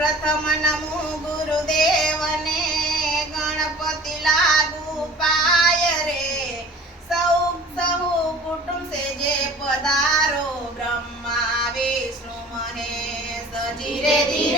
પ્રથમ નમો ગુરુદેવને ગણપતિ લાગુ પાય રે સૌ સહુ કુટુંબ સે જે પધારો બ્રહ્મા વિષ્ણુ મહેશ ધીરે ધીરે